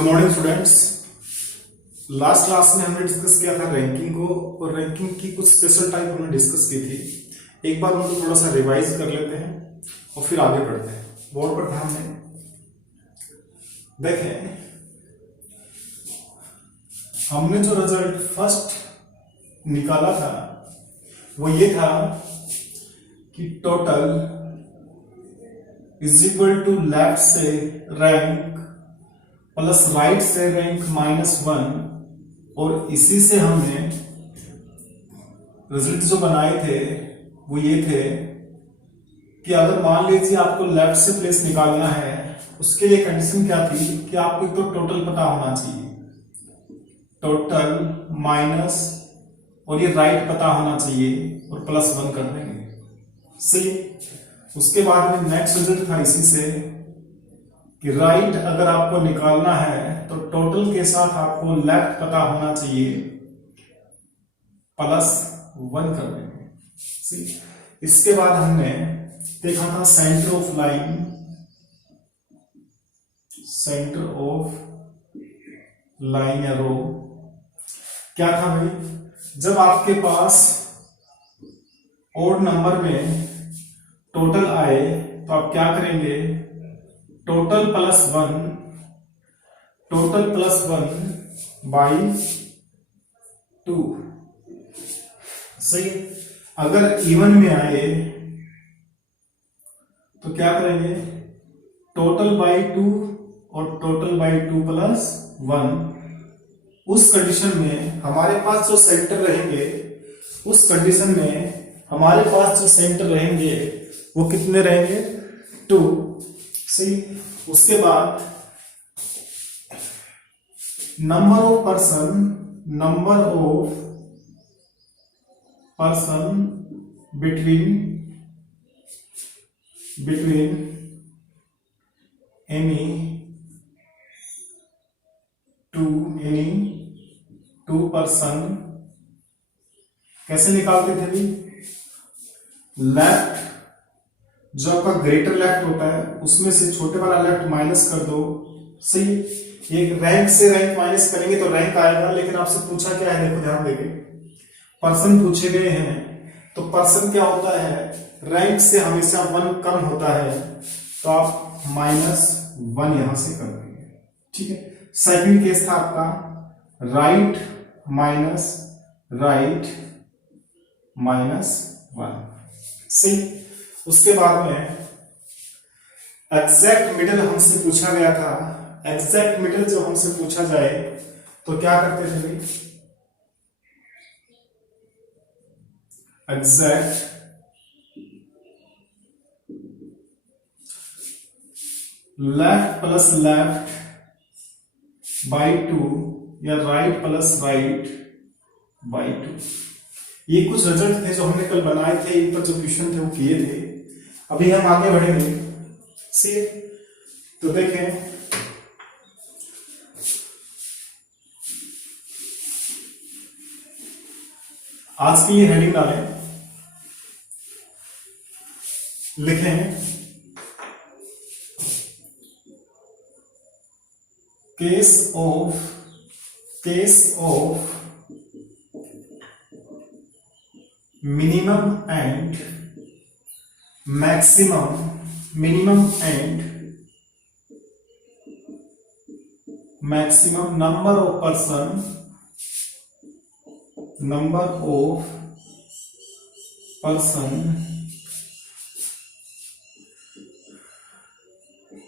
Good morning students. Last class में हमने discuss किया था रैंकिंग को, और रैंकिंग की कुछ स्पेशल टाइप हमने डिस्कस की थी। एक बार उनको थोड़ा सा रिवाइज कर लेते हैं और फिर आगे बढ़ते हैं। बोर्ड पर ध्यान दें, देखें हमने जो रिजल्ट फर्स्ट निकाला था वो ये था कि total is equal to left से रैंक प्लस राइट से रैंक -1, और इसी से हमने रिजल्ट जो बनाए थे वो ये थे कि अगर मान लीजिए आपको लेफ्ट से प्लेस निकालना है, उसके लिए कंडीशन क्या थी कि आपको एक तो टोटल पता होना चाहिए, टोटल माइनस और ये राइट पता होना चाहिए और +1 कर देंगे। सही। उसके बाद में नेक्स्ट रिजल्ट था इसी से कि राइट अगर आपको निकालना है तो टोटल के साथ आपको लेफ्ट पता होना चाहिए, +1 कर देंगे। सही। इसके बाद हमने देखा था centre of line, centre of line या रो। क्या था भाई, जब आपके पास ओड नंबर में टोटल आए तो आप क्या करेंगे, टोटल +1 बाई 2। सही। अगर इवन में आए तो क्या करेंगे, टोटल बाई 2 और टोटल बाई 2 + 1। उस कंडीशन में हमारे पास जो सेंटर रहेंगे, उस कंडीशन में हमारे पास जो सेंटर रहेंगे वो कितने रहेंगे, 2। सही। उसके बाद number of person between any two person. कैसे निकालते थे भी, लेफ्ट जो आपका ग्रेटर लेफ्ट होता है उसमें से छोटे वाला लेफ्ट माइनस कर दो। सही। एक रैंक से रैंक माइनस करेंगे तो रैंक आएगा, लेकिन आपसे पूछा क्या है, देखो ध्यान देंगे, पर्सन पूछे गए हैं तो पर्सन क्या होता है, रैंक से हमेशा 1 कम होता है, तो आप -1 यहां से कर देंगे। ठीक है। सेकंड केस था आपका राइट -1। सही। उसके बाद में एग्जैक्ट मिडिल हमसे पूछा गया था। एग्जैक्ट मिडिल जब हमसे पूछा जाए तो क्या करते थे भाई, exact left plus left by 2 या राइट प्लस राइट बाई 2। ये कुछ रिजल्ट थे जो हमने कल बनाए थे, इन पर जो क्वेश्चन थे वो किए थे। अभी हम आगे बढ़ेंगे। सी तो देखें, आज की ये हेडिंग डालें, लिखें case of minimum and maximum number of person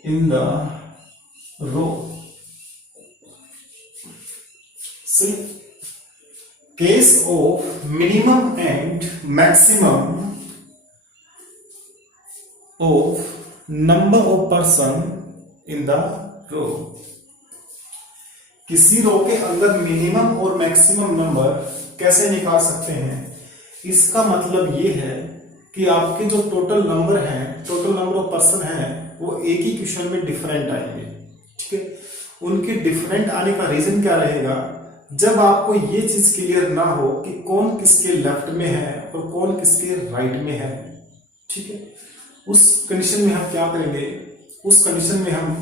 in the row. See, case of minimum and maximum of number of person in the row. किसी रो के अंदर मिनिमम और मैक्सिमम नंबर कैसे निकाल सकते हैं, इसका मतलब ये है कि आपके जो टोटल नंबर हैं, टोटल नंबर ऑफ पर्सन हैं, वो एक ही क्वेश्चन में डिफरेंट आएंगे। ठीक है। उनके डिफरेंट आने का रीजन क्या रहेगा, जब आपको ये चीज क्लियर ना हो कि कौन किसके लेफ्ट में है और कौन किसके राइट में है। ठीक है। उस कंडीशन में हम क्या करेंगे, उस कंडीशन में हम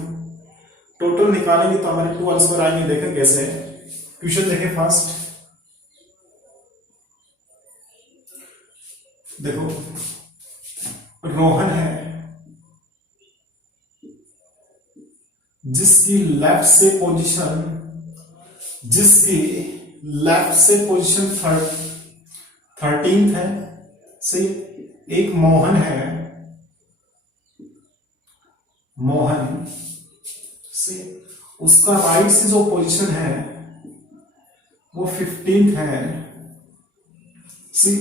टोटल निकालेंगे तो हमारे 2 आंसर आएंगे। देखें कैसे। क्वेश्चन देखें फर्स्ट, देखो रोहन है जिसकी लेफ्ट से पोजीशन 13th है। सही। एक मोहन है, से उसका राइट से जो पोजीशन है वो 15th है। सी।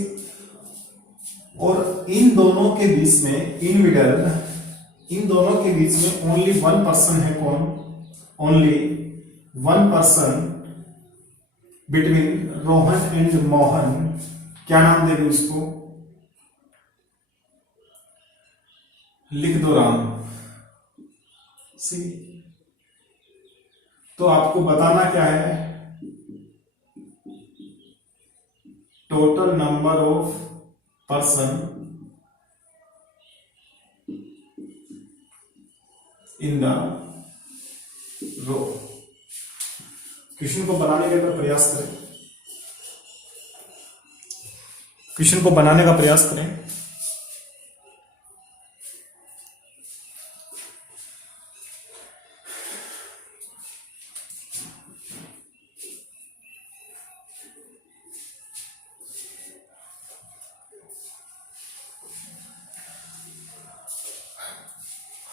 और इन दोनों के बीच में इन दोनों के बीच में ओनली 1 पर्सन है। कौन? Only 1 person between Rohan and Mohan. क्या नाम देंगे उसको? लिख दो राम। सी। तो आपको बताना क्या है? Total number of person in the row. Question को बनाने का प्रयास करें। क्वेश्चन को बनाने का प्रयास करें।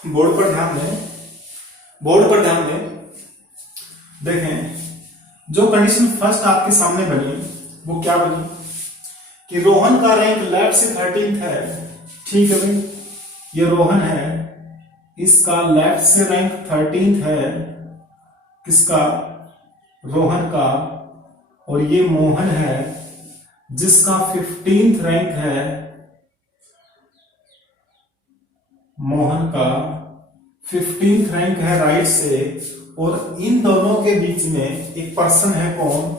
बोर्ड पर ध्यान दें। देखें, जो कंडीशन फर्स्ट आपके सामने बनी वो क्या बनी कि रोहन का रैंक लेफ्ट से 13th है। ठीक है भाई, ये रोहन है, इसका लेफ्ट से रैंक 13th है। किसका? रोहन का। और ये मोहन है जिसका 15th रैंक है। मोहन का 15th रैंक है राइट से। और इन दोनों के बीच में एक पर्सन है। कौन?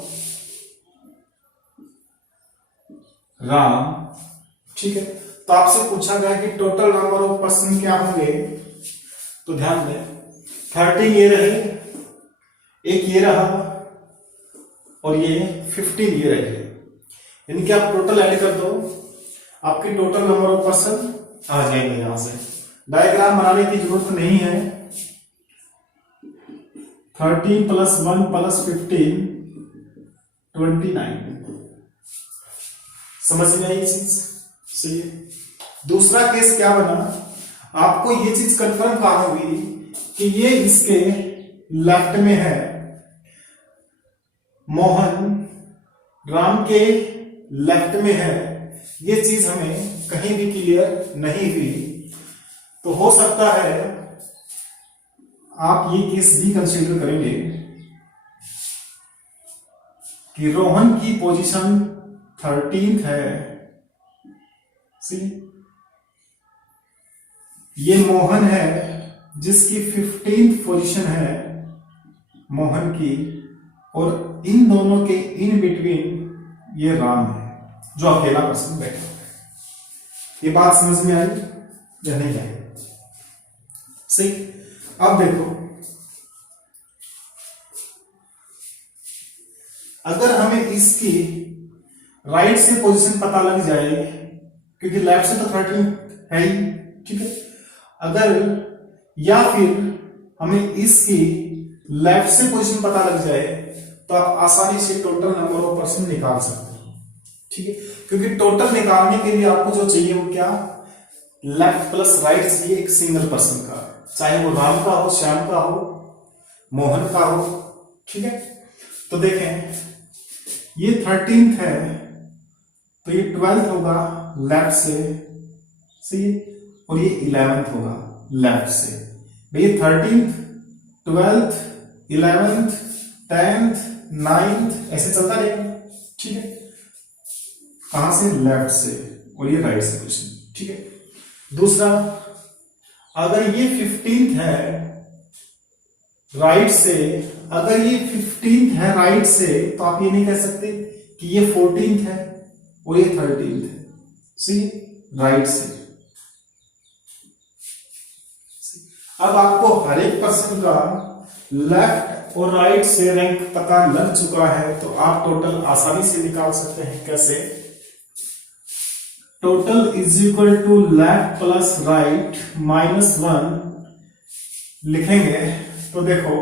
राम। ठीक है। तो आपसे पूछा गया कि टोटल नंबर ऑफ पर्सन क्या होंगे। तो ध्यान दें, 13 ये रहे, एक ये रहा और ये 15 ये रहे। यानी कि आप टोटल ऐड कर दो, आपके टोटल नंबर ऑफ पर्सन आ जाएंगे। यहां से डायग्राम बनाने की जरूरत नहीं है। 13 + 1 + 15 29। समझ में आई चीज? सही है। दूसरा केस क्या बना? आपको ये चीज कंफर्म कहां होगी कि ये इसके लेफ्ट में है। मोहन राम के लेफ्ट में है। ये चीज हमें कहीं भी क्लियर नहीं हुई। तो हो सकता है आप ये केस भी कंसीडर करेंगे कि रोहन की पोजीशन 13th है। सी। ये मोहन है जिसकी 15th पोजीशन है मोहन की। और इन दोनों के इन बिटवीन ये राम है जो अकेला पर्सन बैठा है। ये बात समझ में आई या नहीं आई? सही। अब देखो, अगर हमें इसकी राइट से पोजीशन पता लग जाए, क्योंकि लेफ्ट से तो 13 है ही। ठीक है। अगर या फिर हमें इसकी लेफ्ट से पोजीशन पता लग जाए तो आप आसानी से टोटल नंबर ऑफ पर्सन निकाल सकते हो। ठीक है। क्योंकि टोटल निकालने के लिए आपको जो चाहिए वो क्या? लेफ्ट प्लस राइट चाहिए एक सिंगल पर्सन का, चाहे वो राम का हो, श्याम का हो, मोहन का हो। ठीक है। तो देखें, ये 13th है तो ये 12th होगा लेफ्ट से। सही। और ये 11th होगा लेफ्ट से। ये 13th 12th 11th 10th 9th ऐसे चलता रहेगा। ठीक है। कहां से? लेफ्ट से। और ये राइट से क्वेश्चन। ठीक है। दूसरा, अगर ये 15th है राइट से, अगर ये 15th है राइट से, तो आप ये नहीं कह सकते कि ये 14th है और ये 13th है। सी। राइट से। अब आपको हर एक पर्सन का लेफ्ट और राइट से रैंक पता लग चुका है तो आप टोटल आसानी से निकाल सकते हैं। कैसे? Total is equal to left plus right minus 1 लिखेंगे तो देखो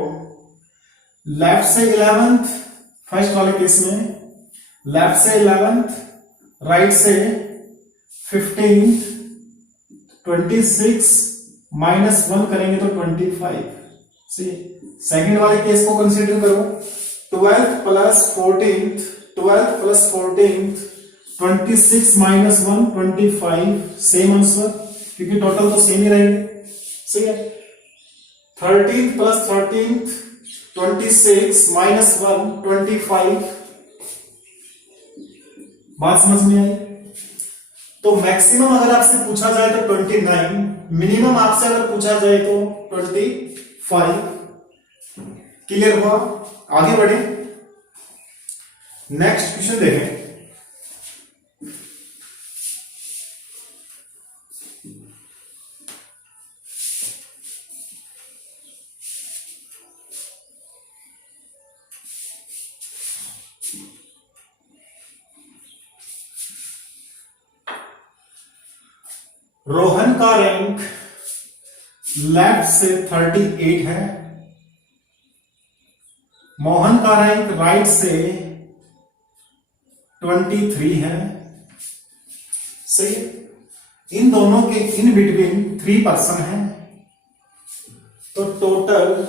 लेफ्ट से 11th फर्स्ट वाले केस में, लेफ्ट से 11th, राइट से 15th, 26 माइनस 1 करेंगे तो 25। सी सेकेंड वाले केस को कंसीडर करो 12th plus 14th, 12th plus 14th, 26 minus 1 25, same answer क्योंकि टोटल तो सेम ही रहेंगे। सही है। 13th plus 13th, 26 minus 1 25। बात समझ में आई? तो मैक्सिमम अगर आपसे पूछा जाए तो 29, मिनिमम आपसे अगर पूछा जाए तो 25। क्लियर हुआ? आगे बढ़े, नेक्स्ट क्वेश्चन देखें। रोहन का रैंक लेफ्ट से 38 है, मोहन का रैंक राइट से 23 है। सही। इन दोनों के इन बिटवीन 3 पर्सन है तो टोटल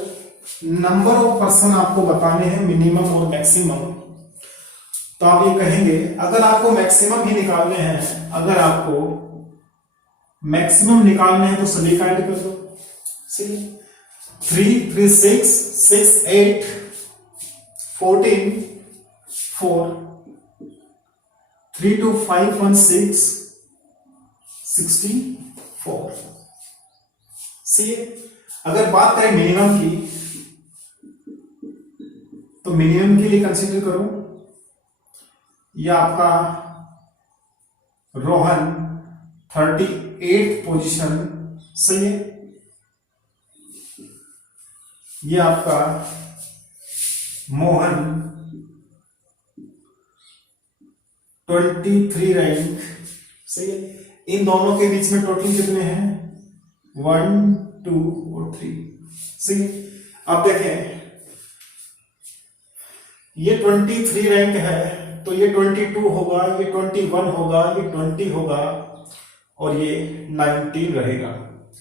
नंबर ऑफ पर्सन आपको बताने हैं, मिनिमम और मैक्सिमम। तो आप ये कहेंगे अगर आपको मैक्सिमम ही निकालने हैं, अगर आपको मैक्सिमम निकालने हैं तो सभी का ऐड कर दो। सही। 3 3 6 6 8 14 4 3 2 5 1 6 64। सही। अगर बात करें मिनिमम की तो मिनिमम के लिए कंसीडर करो यह आपका रोहन 38th पोजीशन। सही है। ये आपका मोहन 23 रैंक। सही है। इन दोनों के बीच में टोटल कितने हैं? 1 2 और 3। सही है। अब देखें ये 23 रैंक है तो ये 22 होगा, ये 21 होगा, ये 20 होगा और ये 19 रहेगा।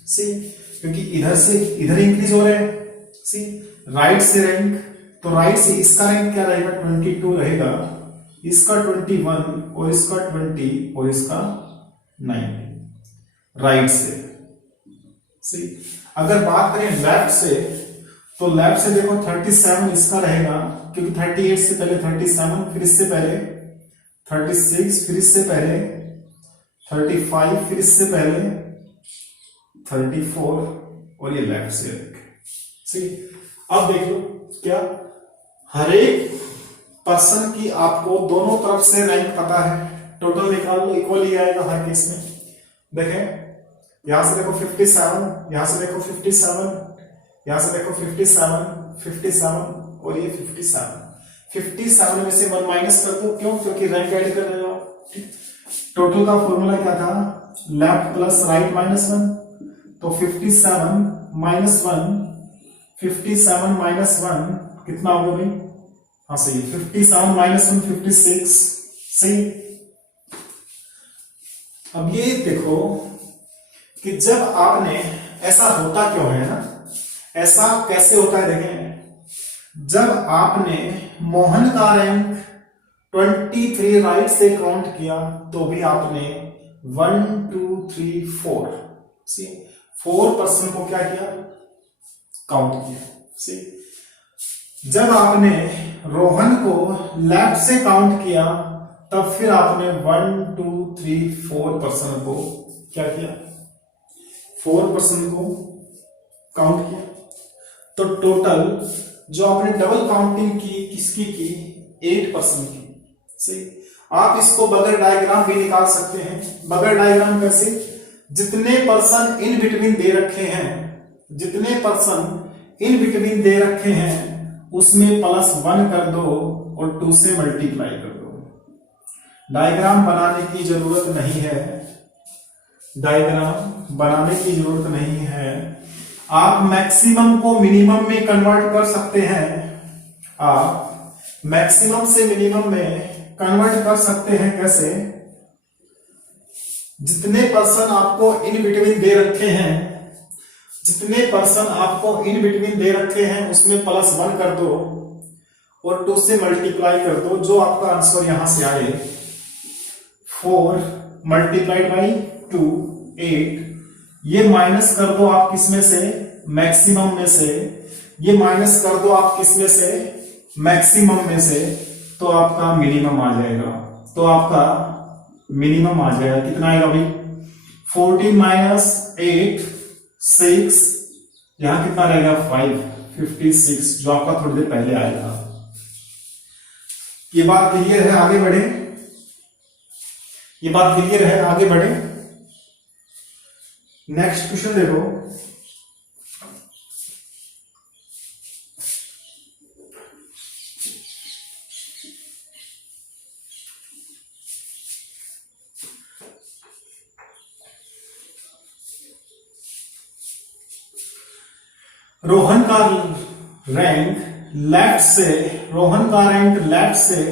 सी क्योंकि इधर से इधर इंक्रीज हो रहे हैं। सी राइट से रैंक तो राइट से इसका रैंक क्या रहेगा? 22 रहेगा, इसका 21 और इसका 20 और इसका 9 राइट से। सी अगर बात करें लेफ्ट से तो लेफ्ट से देखो 37 इसका रहेगा क्योंकि 38 से पहले 37, फिर इससे पहले 36, फिर इससे पहले 35, फिर इससे पहले 34 और ये लेफ्ट से रखे। अब देख लो क्या हर एक पर्सन की आपको दोनों तरफ से रैंक पता है, टोटल निकाल लो, इक्वल ही आएगा हर केस में। देखें यहां से देखो 57, यहां से देखो 57, यहां से देखो 57, 57 और ये 57 में से 1 माइनस कर दो। क्यों? क्योंकि रैंक ऐड कर रहे हो आप। टोटल का फॉर्मूला क्या था? Left plus right minus 1। तो 57 माइनस 1, 57 माइनस 1 कितना होगा भाई? हाँ सही, 57 माइनस 1 56। सही। अब ये देखो कि जब आपने ऐसा होता क्यों है ना, ऐसा कैसे होता है देखें। जब आपने मोहन का रैंक 23 राइट से काउंट किया तो भी आपने 1 2 3 4 सी 4% को क्या किया? काउंट किया। सी जब आपने रोहन को लेफ्ट से काउंट किया तब फिर आपने 1 2 3 4% को क्या किया? 4% को काउंट किया। तो टोटल जो आपने डबल काउंटिंग की किसकी की? 8% की। सही। आप इसको बगैर डायग्राम भी निकाल सकते हैं। बगैर डायग्राम कैसे? जितने पर्सन इन बिटवीन दे रखे हैं, जितने पर्सन इन बिटवीन दे रखे हैं उसमें +1 कर दो और 2 से मल्टीप्लाई कर दो। डायग्राम बनाने की जरूरत नहीं है, डायग्राम बनाने की जरूरत नहीं है। आप मैक्सिमम को मिनिमम में कन्वर्ट कर सकते हैं, आप मैक्सिमम से मिनिमम में कन्वर्ट कर सकते हैं। कैसे? जितने पर्सन आपको इन बिटवीन दे रखे हैं, जितने पर्सन आपको इन बिटवीन दे रखे हैं उसमें +1 कर दो और 2 से मल्टीप्लाई कर दो, जो आपका आंसर यहां से आए 4 मल्टीप्लाइड बाई 2 8। ये माइनस कर दो आप किसमें से? मैक्सिमम में से। ये माइनस कर दो आप किसमें से? मैक्सिमम में से। तो आपका मिनिमम आ जाएगा, तो आपका मिनिमम आ जाएगा। कितना आएगा भाई? 14 - 8 6, यहां कितना रहेगा? 5 56, जो आपका थोड़ी देर पहले आएगा। ये बात क्लियर है? आगे बढ़े, ये बात क्लियर है? आगे बढ़े। नेक्स्ट क्वेश्चन देखो। रोहन का रैंक लेफ्ट से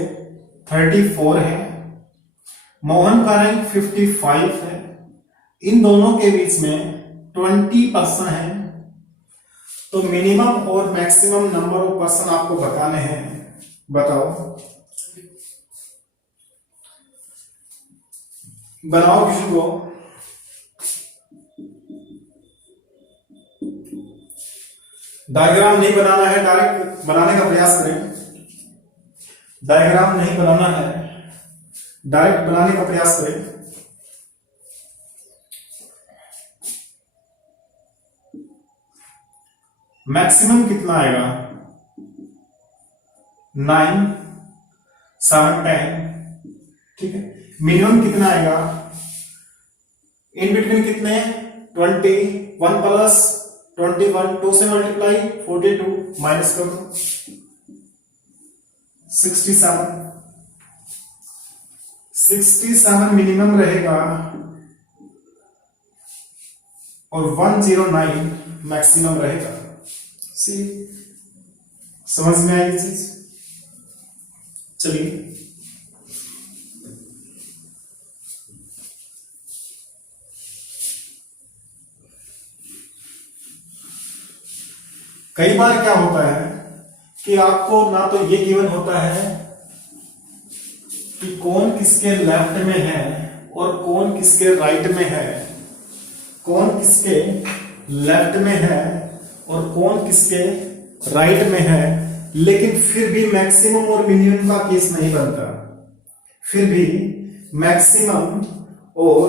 34 है, मोहन का रैंक 55 है। इन दोनों के बीच में 20% है। तो मिनिमम और मैक्सिमम नंबर ऑफ पर्सन आपको बताने हैं। बताओ, बनाओ क्वेश्चन को। डायग्राम नहीं बनाना है, डायरेक्ट बनाने का प्रयास करें। डायग्राम नहीं बनाना है, डायरेक्ट बनाने का प्रयास करें। मैक्सिमम कितना आएगा? 9 7 10, ठीक है। मिनिमम कितना आएगा? इन बिटवीन कितने? 20, 1 + 21, 2 से मल्टीप्लाई 42, माइनस कर दो 67 मिनिमम रहेगा और 109 मैक्सिमम रहेगा। सी समझ में आई चीज? चलिए कई बार क्या होता है कि आपको ना तो ये गिवन होता है कि कौन किसके लेफ्ट में है और कौन किसके राइट में है, कौन किसके लेफ्ट में है और कौन किसके राइट में है, लेकिन फिर भी मैक्सिमम और मिनिमम का केस नहीं बनता। फिर भी मैक्सिमम और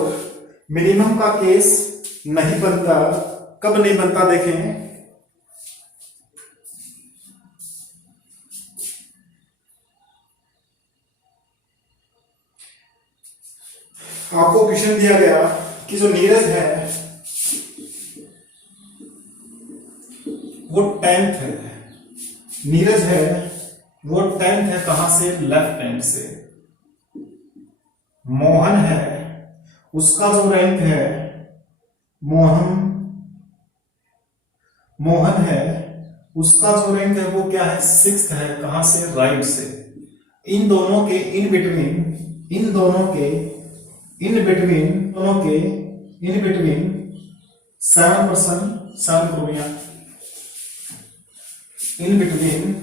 मिनिमम का केस नहीं बनता। कब नहीं बनता? देखें, आपको क्वेश्चन दिया गया कि जो नीरज है वो 10th है, नीरज है वो 10th है। कहां से? लेफ्ट हैंड से। मोहन है, उसका जो रैंक है, मोहन है, उसका जो रैंक है वो क्या है? 6th है। कहां से? राइट से। इन दोनों के इन बिटवीन 7% 7 हो गया। इन बिटवीन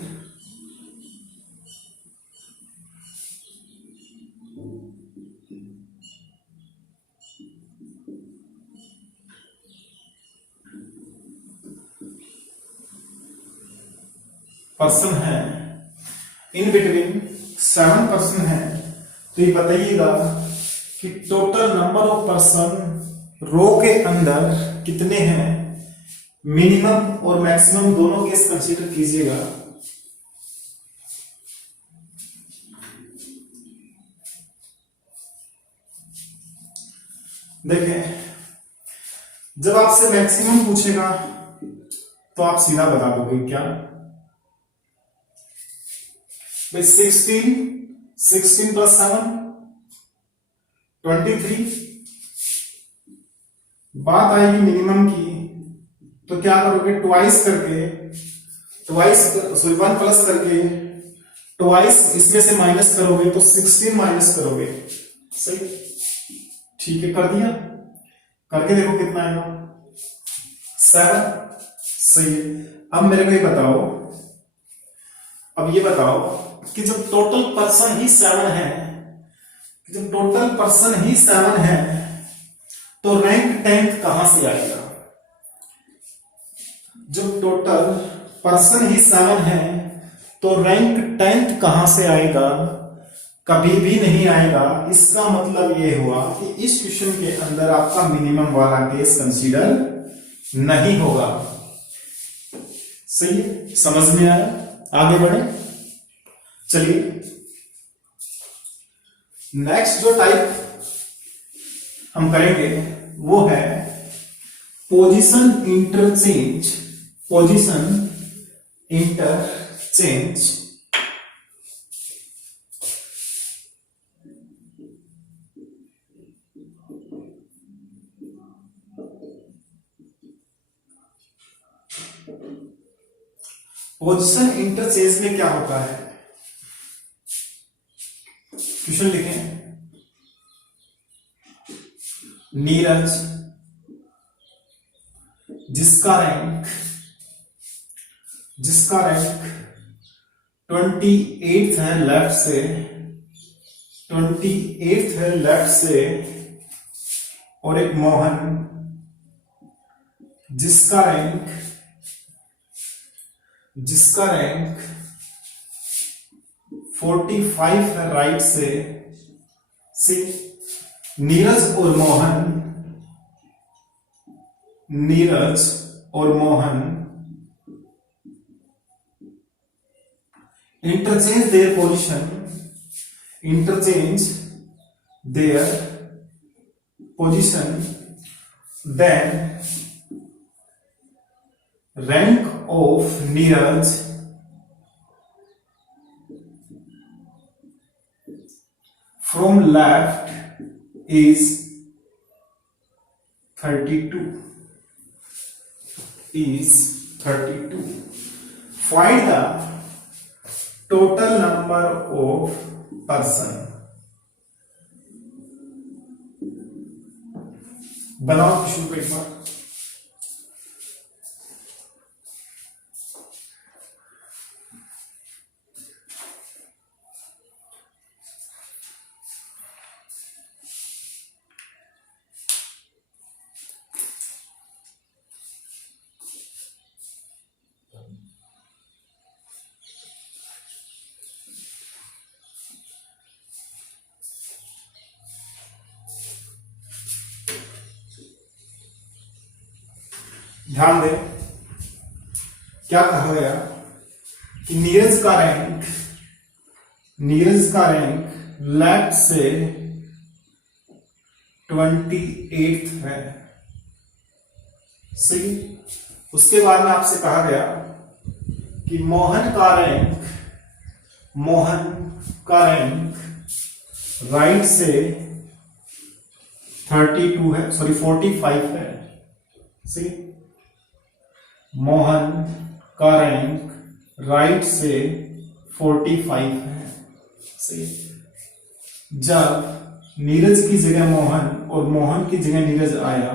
पर्सन है, इन बिटवीन 7% है। तो ये बताइएगा कि टोटल नंबर ऑफ पर्सन रो के अंदर कितने हैं। मिनिमम और मैक्सिमम दोनों केस कंसीडर कीजिएगा। देखें, जब आपसे मैक्सिमम पूछेगा तो आप सीधा बता दोगे क्या भाई? 16 प्लस 7 23। बात आएगी मिनिमम की, तो क्या करोगे? ट्वाइस करके, सॉरी 1 प्लस करके ट्वाइस इसमें से माइनस करोगे तो 16 माइनस करोगे। सही, ठीक है, कर दिया। करके देखो कितना आएगा? 7। सही है। अब मेरे को ये बताओ, अब ये बताओ कि जब टोटल पर्सन ही 7 है, जब टोटल पर्सन ही 7 है तो रैंक 10th कहां से आएगा? जब टोटल पर्सन ही 7 है तो रैंक 10th कहां से आएगा? कभी भी नहीं आएगा। इसका मतलब ये हुआ कि इस क्वेश्चन के अंदर आपका मिनिमम वाला केस कंसीडर नहीं होगा। सही है, समझ में आया? आगे बढ़े, चलिए। नेक्स्ट जो टाइप हम करेंगे वो है position interchange. Position interchange. Position interchange में क्या होता है? क्वेश्चन लिखें, नीरज जिसका रैंक 28th है लेफ्ट से, 28th है लेफ्ट से, और एक मोहन जिसका रैंक 45 है राइट से। नीरज और Mohan interchange their position, then rank of Neeraj from left is 32. Find the total number of person. बनाओ क्वेश्चन को एक बार। ध्यान दें, क्या कहा गया कि नीरज का रैंक लेफ्ट से 28th है। सही। उसके बाद में आपसे कहा गया कि मोहन का रैंक राइट से 32 है, सॉरी 45 है। सही। मोहन का रैंक राइट से 45 है। सही। जब नीरज की जगह मोहन और मोहन की जगह नीरज आया,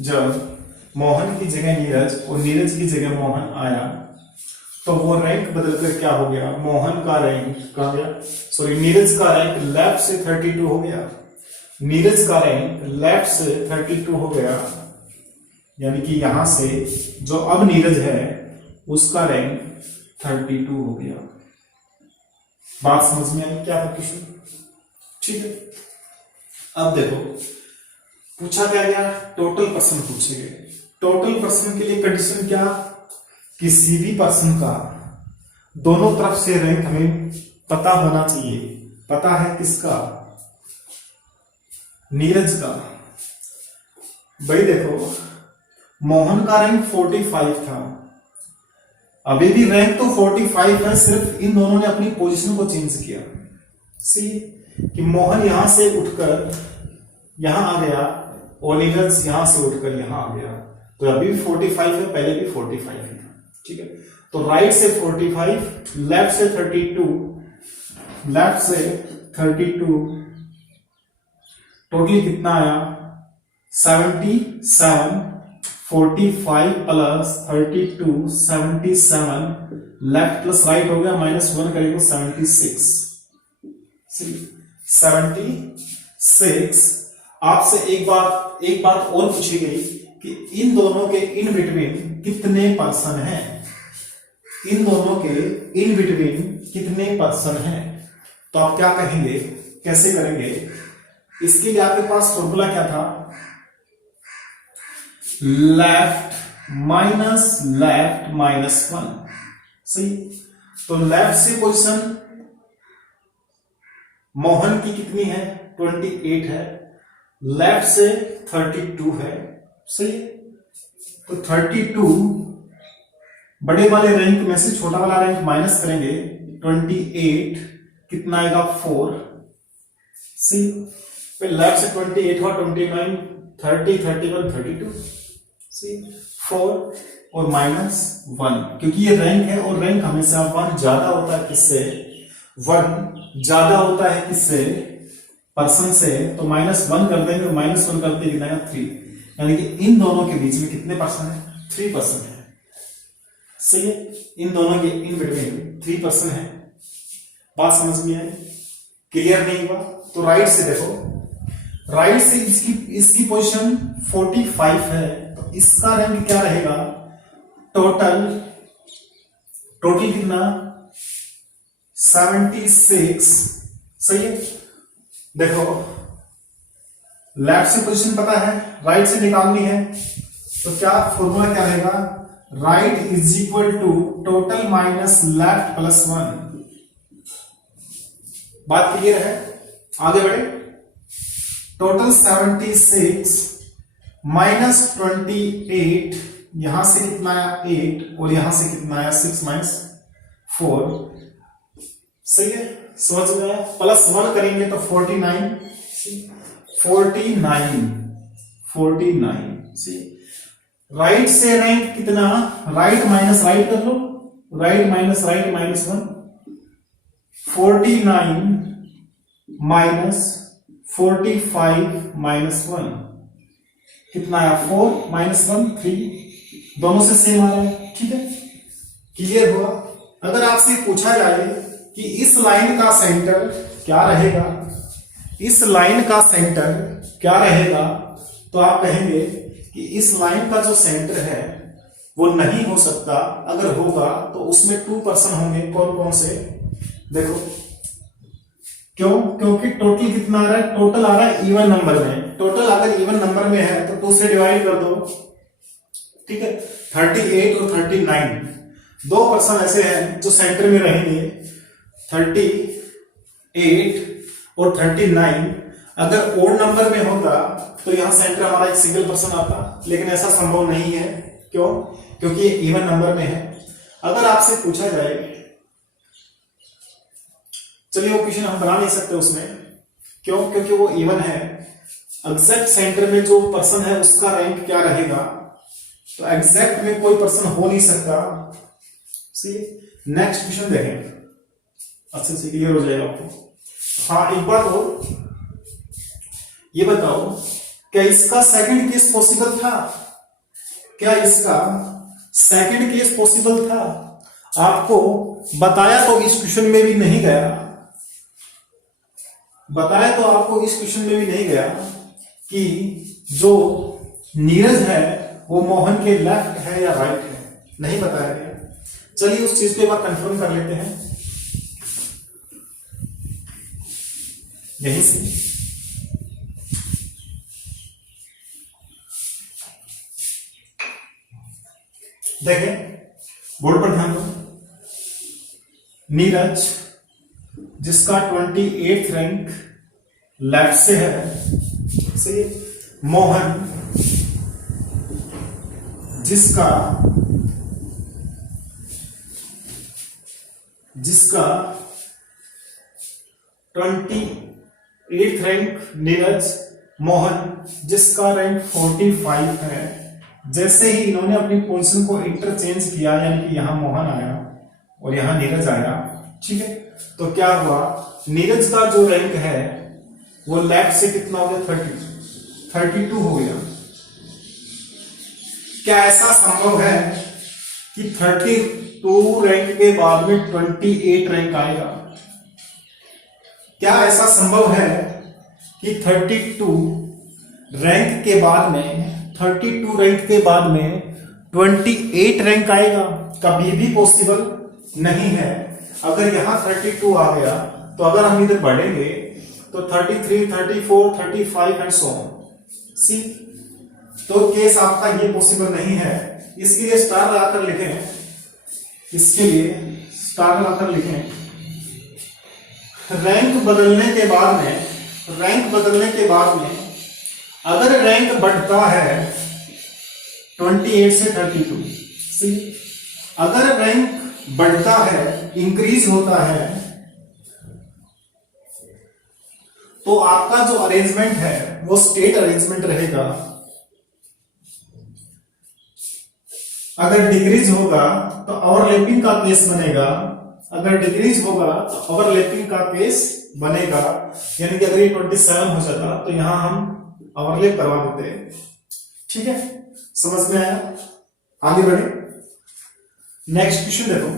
जब मोहन की जगह नीरज और नीरज की जगह मोहन आया, तो वो रैंक बदलकर क्या हो गया? मोहन का रैंक कहा गया, सॉरी नीरज का रैंक लेफ्ट से 32 हो गया। नीरज का रैंक लेफ्ट से 32 हो गया, यानी कि यहां से जो अब नीरज है उसका रैंक 32 हो गया। बात समझ में आई? क्या था क्वेश्चन? ठीक है। अब देखो, पूछा क्या गया? टोटल पर्सन पूछे गए। टोटल पर्सन के लिए कंडीशन क्या? किसी भी पर्सन का दोनों तरफ से रैंक हमें पता होना चाहिए। पता है किसका? नीरज का। भाई देखो, मोहन का रैंक 45 था, अभी भी रैंक तो 45 है, सिर्फ इन दोनों ने अपनी पोजीशन को चेंज किया। सी कि मोहन यहां से उठकर यहां आ गया और नीरज यहां से उठकर यहां आ गया, तो अभी भी 45 है, पहले भी 45 ही था। ठीक है, तो राइट से 45, लेफ्ट से 32, लेफ्ट से 32, टोटल कितना आया 77, 45 प्लस 32 77, लेफ्ट प्लस राइट हो गया -1 करेंगे 76। 76। आपसे एक बात और पूछी गई कि इन दोनों के इन बिटवीन कितने पर्सन हैं, इन दोनों के इन बिटवीन कितने पर्सन हैं। तो आप क्या कहेंगे, कैसे करेंगे, इसके लिए आपके पास फॉर्मूला क्या था, लेफ्ट माइनस 1। सही, तो लेफ्ट से पोजीशन मोहन की कितनी है 28 है, लेफ्ट से 32 है। सही, तो 32 बड़े वाले रैंक में से छोटा वाला रैंक माइनस करेंगे, 28 कितना आएगा 4। सी, फिर लेफ्ट से 28 हुआ 29, 30, 31, 32। सी, 4 और -1, क्योंकि ये रैंक है और रैंक हमेशा 1 ज्यादा होता है किससे, 1 ज्यादा होता है किससे, पर्सन से, तो -1 कर देंगे, -1 करते कितना है 3, यानी कि इन दोनों के बीच में कितने पर्सन है, 3 पर्सन है। सही है, इन दोनों के इन बिटवीन 3 पर्सन है। बात समझ में आई, क्लियर नहीं हुआ तो राइट से देखो, राइट से इसकी पोजीशन 45 है, तो इसका रैंक क्या रहेगा, टोटल कितना 76। सही है, देखो लेफ्ट से पोजीशन पता है, राइट से निकालनी है, तो क्या फॉर्मूला क्या रहेगा, right is equal to total minus left plus 1। बात क्लियर है, आगे बढ़े। टोटल 76 माइनस 28, यहां से कितना आया 8 और यहां से कितना आया 6 माइनस 4। सही है, समझ में आया, +1 करेंगे तो 49। 49। सी, राइट से रैंक कितना, राइट माइनस राइट कर लो, राइट माइनस राइट -1, 49 माइनस 45 -1 कितना आया 4 -1 3, दोनों से सेम आ रहा है। ठीक है, क्लियर हुआ। अगर आपसे पूछा जाए कि इस लाइन का सेंटर क्या रहेगा, इस लाइन का सेंटर क्या रहेगा, तो आप कहेंगे कि इस लाइन का जो सेंटर है वो नहीं हो सकता, अगर होगा तो उसमें 2 पर्सन होंगे। कौन कौन से, देखो क्यों, क्योंकि टोटल कितना आ रहा है, टोटल आ रहा है इवन नंबर में, टोटल अगर इवन नंबर में है तो 2 से डिवाइड कर दो। ठीक है, 38 और 39, 2 पर्सन ऐसे हैं जो सेंटर में रहेंगे, 38 और 39। अगर ओड नंबर में होता तो यहां सेंटर हमारा एक सिंगल पर्सन आता, लेकिन ऐसा संभव नहीं है। क्यों, क्योंकि ये इवन नंबर में है। अगर आपसे पूछा जाए, चलिए वो क्वेश्चन हम बना नहीं सकते उसमें, क्यों, क्योंकि वो इवन है, एग्जैक्ट सेंटर में जो पर्सन है उसका रैंक क्या रहेगा, तो एग्जैक्ट में कोई पर्सन हो नहीं सकता। सी, नेक्स्ट क्वेश्चन देखें, अच्छे से क्लियर हो जाएगा आपको। हाँ, एक बात और, ये बताओ क्या इसका सेकंड केस पॉसिबल था, क्या इसका सेकंड केस पॉसिबल था? आपको बताया तो इस क्वेश्चन में भी नहीं गया, बताया तो आपको इस क्वेश्चन में भी नहीं गया कि जो नीरज है वो मोहन के लेफ्ट है या राइट है, नहीं बताया गया। चलिए उस चीज को एक बार कंफर्म कर लेते हैं यहीं से। देखें बोर्ड पर ध्यान दो, नीरज जिसका 28th रैंक लेफ्ट से है, सही, मोहन जिसका जिसका 28th रैंक नीरज मोहन जिसका रैंक 45 है। जैसे ही इन्होंने अपनी पोजीशन को इंटरचेंज किया, यानी कि यहां मोहन आया और यहां नीरज आया, ठीक है, तो क्या हुआ, नीरज का जो रैंक है वो लेफ्ट से कितना हो गया, 32 हो गया। क्या ऐसा संभव है कि 32 रैंक के बाद में 28 रैंक आएगा? क्या ऐसा संभव है कि 32 रैंक के बाद में 28 रैंक आएगा? कभी भी पॉसिबल नहीं है। अगर यहां 32 आ गया तो अगर हम इधर बढ़ेंगे तो 33, 34, 35 एंड सो ऑन। सी, तो केस आपका ये पॉसिबल नहीं है। इसके लिए स्टार लगाकर लिखें, इसके लिए स्टार लगाकर लिखें। रैंक बदलने के बाद में अगर रैंक बढ़ता है 28 से 32, सी, अगर रैंक बढ़ता है, इंक्रीज होता है, तो आपका जो अरेंजमेंट है वो स्टेट अरेंजमेंट रहेगा। अगर डिक्रीज होगा तो ओवरलैपिंग का केस बनेगा। अगर डिक्रीज होगा तो ओवरलैपिंग का केस बनेगा, यानी कि अगर ये 27 हो जाता तो यहां हम ओवरलैप करवा देते। ठीक है, समझ में आया? आगे बढ़े, नेक्स्ट क्वेश्चन देखो।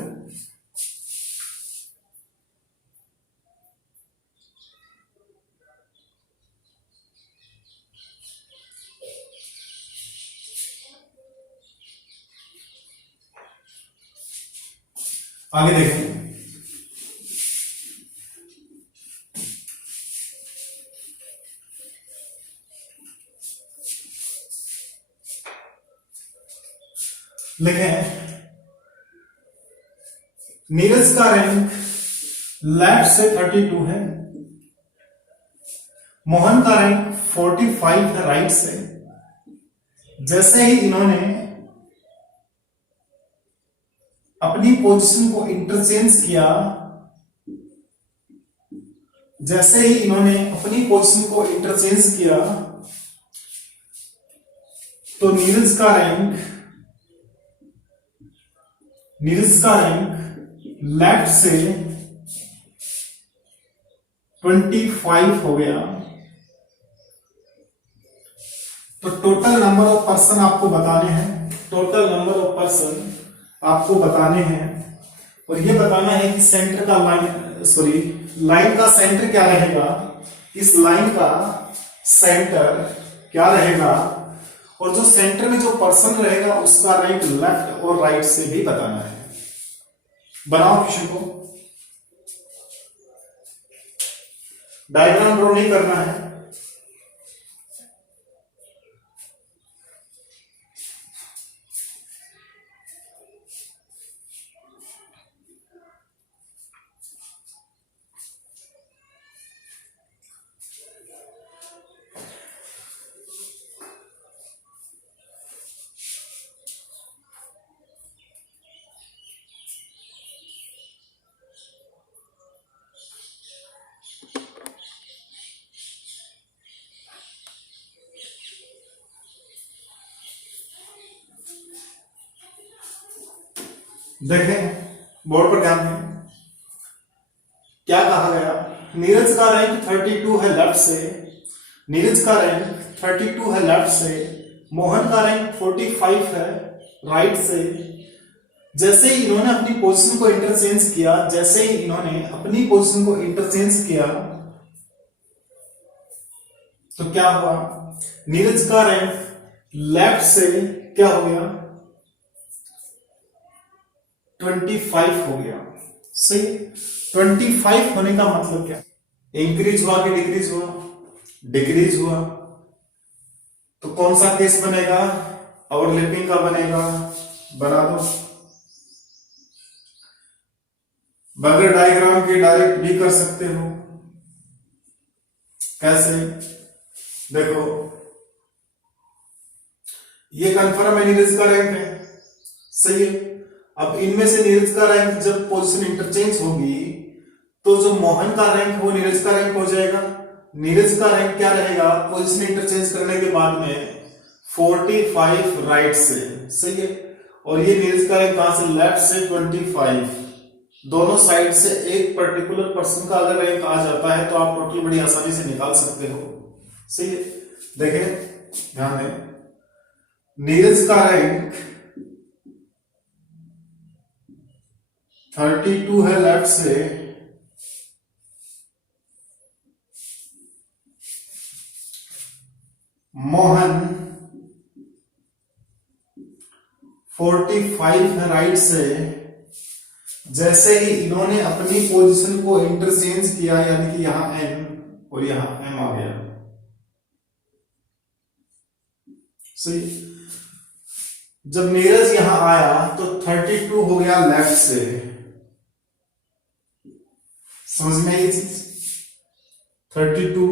आगे देखें, लिखें नीरज का रैंक लेफ्ट से 32 है, मोहन का रैंक 45 है राइट से। जैसे ही इन्होंने अपनी पोजीशन को इंटरचेंज किया, तो नीरज का रैंक लेफ्ट से 25 हो गया। तो टोटल नंबर ऑफ पर्सन आपको बताने हैं, और ये बताना है कि सेंटर का लाइन का सेंटर क्या रहेगा, इस लाइन का सेंटर क्या रहेगा, और जो सेंटर में जो पर्सन रहेगा उसका रैंक लेफ्ट और राइट से भी बताना है। बनाओ क्वेश्चन को, डायग्राम ड्रॉ नहीं करना है। देखें बोर्ड पर ध्यान दें, क्या कहा गया, नीरज का रैंक 32 है लेफ्ट से, मोहन का रैंक 45 है राइट से। जैसे ही इन्होंने अपनी पोजीशन को इंटरचेंज किया, तो क्या हुआ, नीरज का रैंक लेफ्ट से क्या हो गया, 25 हो गया। सही, 25 होने का मतलब क्या, इंक्रीज हुआ कि डिक्रीज हुआ? डिक्रीज हुआ। तो कौन सा केस बनेगा, ओवरलैपिंग का बनेगा। बना दो, बगैर डायग्राम के डायरेक्ट भी कर सकते हो। कैसे, देखो ये कंफर्म है नीरज का रैंक है, सही है। अब इनमें से नीरज का रैंक जब पोजीशन इंटरचेंज होगी तो जो मोहन का रैंक वो नीरज का रैंक हो जाएगा। नीरज का रैंक क्या रहेगा पोजीशन इंटरचेंज करने के बाद में 45 राइट से, सही है। और ये नीरज का रैंक कहां से, लेफ्ट से 25। दोनों साइड से एक पर्टिकुलर पर्सन का अगर रैंक आ जाता है तो आप टोटल बड़ी आसानी से निकाल सकते हो, सही है। देखें ध्यान दें, नीरज का रैंक 32 है लेफ्ट से, मोहन 45 है राइट से। जैसे ही इन्होंने अपनी पोजीशन को इंटरचेंज किया, यानी कि यहां n और यहां m आ गया, सही। जब नीरज यहां आया तो 32 हो गया लेफ्ट से, समझ में ये चीज, 32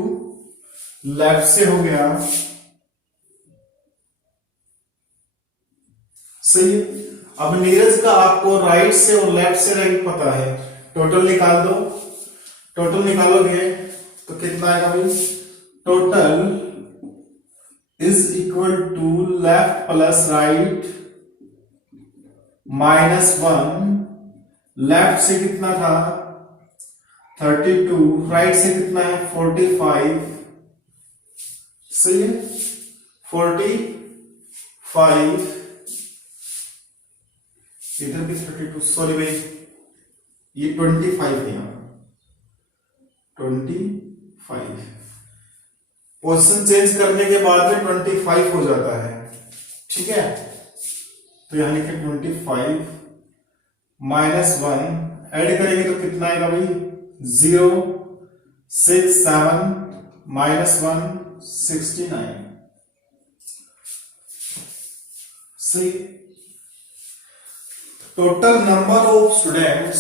लेफ्ट से हो गया, सही। अब नीरज का आपको राइट से और लेफ्ट से रैंक पता है, टोटल निकाल दो। टोटल निकालोगे तो कितना आएगा भाई, total is equal to left plus right -1। Left से कितना था 32, राइट से कितना है 45, सही है। 45, इधर भी 32, सॉरी भाई ये 25 है यहाँ, 25। पोजीशन चेंज करने के बाद में 25 हो जाता है, ठीक है। तो यहां लिखे 25 -1 ऐड करेंगे तो कितना आएगा भाई, 0 6 7 -1 69, सही। Total number of students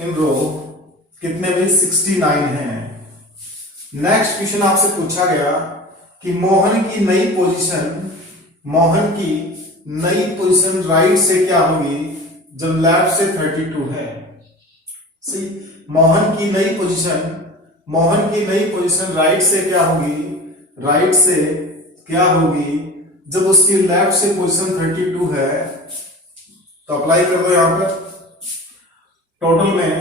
in row कितने भाई, 69 हैं। नेक्स्ट क्वेश्चन आपसे पूछा गया कि मोहन की नई पोजीशन राइट से क्या होगी जब लेफ्ट से 32 है, सही। मोहन की नई पोजीशन राइट से क्या होगी जब उसकी लेफ्ट से पोजीशन 32 है। तो अप्लाई कर दो यहां पर, टोटल में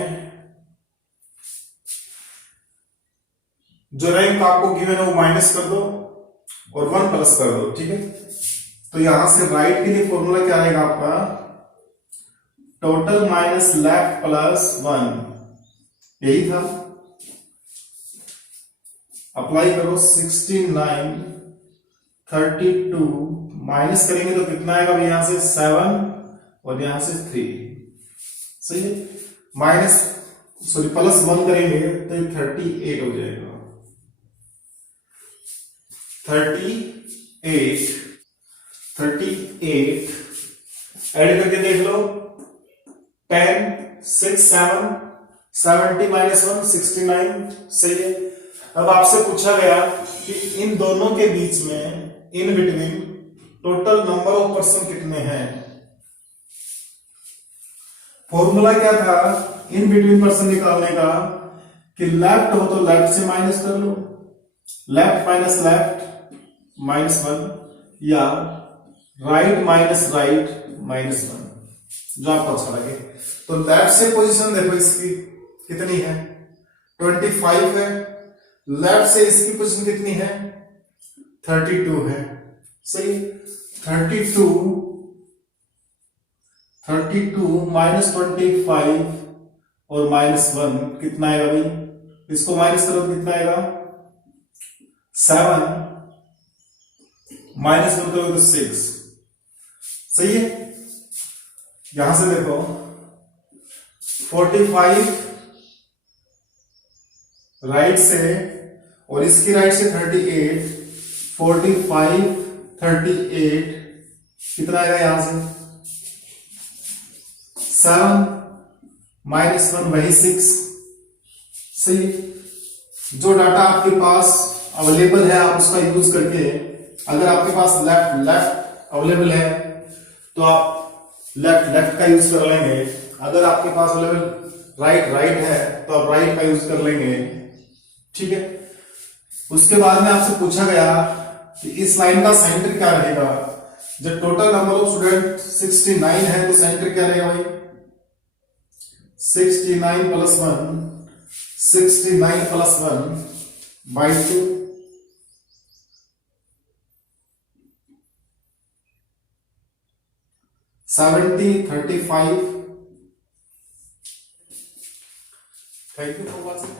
जो रैंक आपको गिवन है वो माइनस कर दो और 1 प्लस कर दो, ठीक है। तो यहां से राइट के लिए फॉर्मूला क्या आएगा आपका, टोटल माइनस लेफ्ट प्लस 1, यही था। अप्लाई करो, 69 32 माइनस करेंगे तो कितना आएगा भाई, यहां से 7 और यहां से 3, सही है। प्लस 1 करेंगे तो 38 हो जाएगा, 38 ऐड करके देख लो, 10 6 7 70 -1 69, सही है। अब आपसे पूछा गया कि इन दोनों के बीच में in between total number of person कितने हैं। फॉर्मूला क्या था इन बिटवीन पर्सन निकालने का, कि लेफ्ट हो तो लेफ्ट से माइनस कर लो, लेफ्ट माइनस लेफ्ट -1, या राइट माइनस राइट -1, जो आपको अच्छा लगे। तो लेफ्ट से पोजीशन देखो इसकी कितनी है, 25 है। लेफ्ट से इसकी पोजीशन कितनी है, 32 है, सही। 32 -25 और -1 कितना आएगा भाई, इसको माइनस करो तो कितना आएगा, 7 -1 करो तो 6, सही है। यहां से देखो 45 राइट से और इसकी राइट से 38, 45 38 कितना आएगा, यहां से 7 -1 वही 6, सही। जो डाटा आपके पास अवेलेबल है आप उसका यूज करके, अगर आपके पास लेफ्ट अवेलेबल है तो आप लेफ्ट लेफ्ट का यूज कर लेंगे। अगर आपके पास लेवल राइट राइट है तो आप राइट का यूज कर लेंगे। ठीक है, उसके बाद में आपसे पूछा गया कि इस लाइन का सेंटर क्या रहेगा। जब टोटल नंबर ऑफ स्टूडेंट 69 है तो सेंटर क्या रहेगा भाई, 69 plus 1, 69 plus 1 by 2। 70, 35। Thank you for watching.